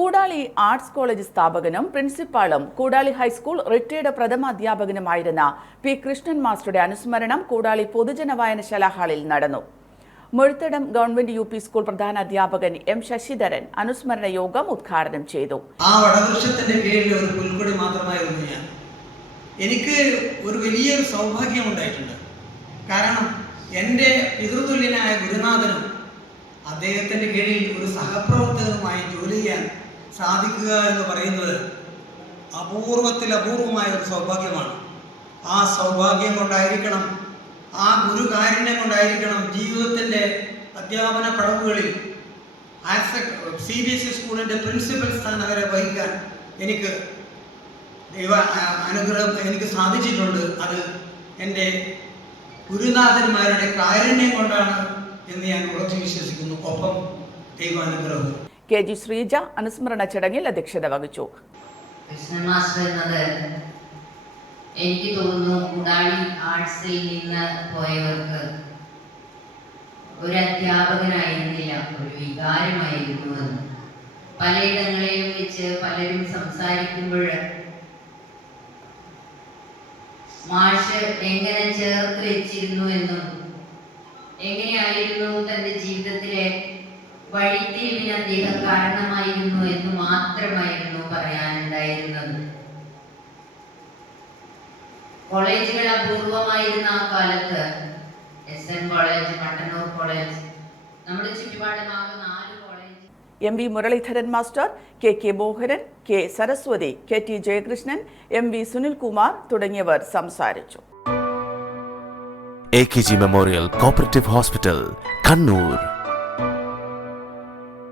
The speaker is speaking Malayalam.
കൂടാളി ആർട്സ് കോളേജ് സ്ഥാപകനും പ്രിൻസിപ്പാളും കൂടാളി ഹൈസ്കൂൾ റിട്ടയർഡ് പ്രഥമ അധ്യാപകനുമായിരുന്ന പി കൃഷ്ണൻ മാസ്റ്ററുടെ അനുസ്മരണം കൂടാളി പൊതുജന വായനശാല ഹാളിൽ നടന്നു. മുഴുത്തടം ഗവൺമെന്റ് യു പി സ്കൂൾ പ്രധാന അധ്യാപകൻ എം ശശിധരൻ അനുസ്മരണ യോഗം ഉദ്ഘാടനം ചെയ്തു. ആ വടവൃക്ഷത്തിന്റെ കീഴിൽ ഒരു പുൽക്കൊടി മാത്രമായിരുന്നു ഞാൻ. എനിക്ക് ഒരു വലിയൊരു സൗഭാഗ്യം ഉണ്ടായിട്ടുണ്ട്. കാരണം എൻ്റെ പിതൃതുല്യനായ ഗുരുനാഥനും അദ്ദേഹത്തിൻ്റെ കീഴിൽ ഒരു സഹപ്രവർത്തകനുമായി ജോലി ചെയ്യാൻ സാധിക്കുക എന്ന് പറയുന്നത് അപൂർവമായ ഒരു സൗഭാഗ്യമാണ്. ആ സൗഭാഗ്യം കൊണ്ടായിരിക്കണം, ആ ഗുരുകാരുണ്യം കൊണ്ടായിരിക്കണം ജീവിതത്തിൻ്റെ അധ്യാപന പടവുകളിൽ CBSE സ്കൂളിൻ്റെ പ്രിൻസിപ്പൽ സ്ഥാനം വരെ വഹിക്കാൻ എനിക്ക് ദൈവ അനുഗ്രഹം എനിക്ക് സാധിച്ചിട്ടുണ്ട്. അത് എൻ്റെ ഗുരുനാഥന്മാരുടെ കാരുണ്യം കൊണ്ടാണ് എന്ന് ഞാൻ ഉറച്ചു വിശ്വസിക്കുന്നു. ഒപ്പം ദൈവാനുഗ്രഹവും. KG ശ്രീജ അനുസ്മരണ ചടങ്ങിൽ അധ്യക്ഷത വഹിച്ചു. കൃഷ്ണൻ മാസ്റ്റർ എന്നത് എനിക്ക് തോന്നുന്നു കൂടാളി ആർട്സിൽ നിന്ന് പോയവർക്ക് ഒരു അധ്യാപകനായിരുന്നില്ല, ഒരു വികാരമായിരുന്നു എന്ന് പലയിടങ്ങളിലും വെച്ച് പലരും സംസാരിക്കുമ്പോൾ മാഷ് എങ്ങനെ ചേർത്ത് വെച്ചിരുന്നു എന്നും എങ്ങനെയായിരുന്നു തന്റെ ജീവിതത്തിലെ വഴിത്തിരിവിന് അദ്ദേഹം കാരണമായിരുന്നു എന്ന് മാത്രമായിരുന്നു പറയാനുണ്ടായിരുന്നത്. കോളേജുകൾ അപൂർവമായിരുന്ന ആ കാലത്ത് SN കോളേജ്, മട്ടന്നൂർ കോളേജ്, നമ്മുടെ ചുറ്റുപാടുമാകെ 4 college. MV Muraleedharan master, KK Mohanan, K Saraswathi, KT Jayakrishnan, MV Sunilkumar തുടങ്ങിയവർ സംസാരിച്ചു. AKG memorial cooperative hospital, Kannur.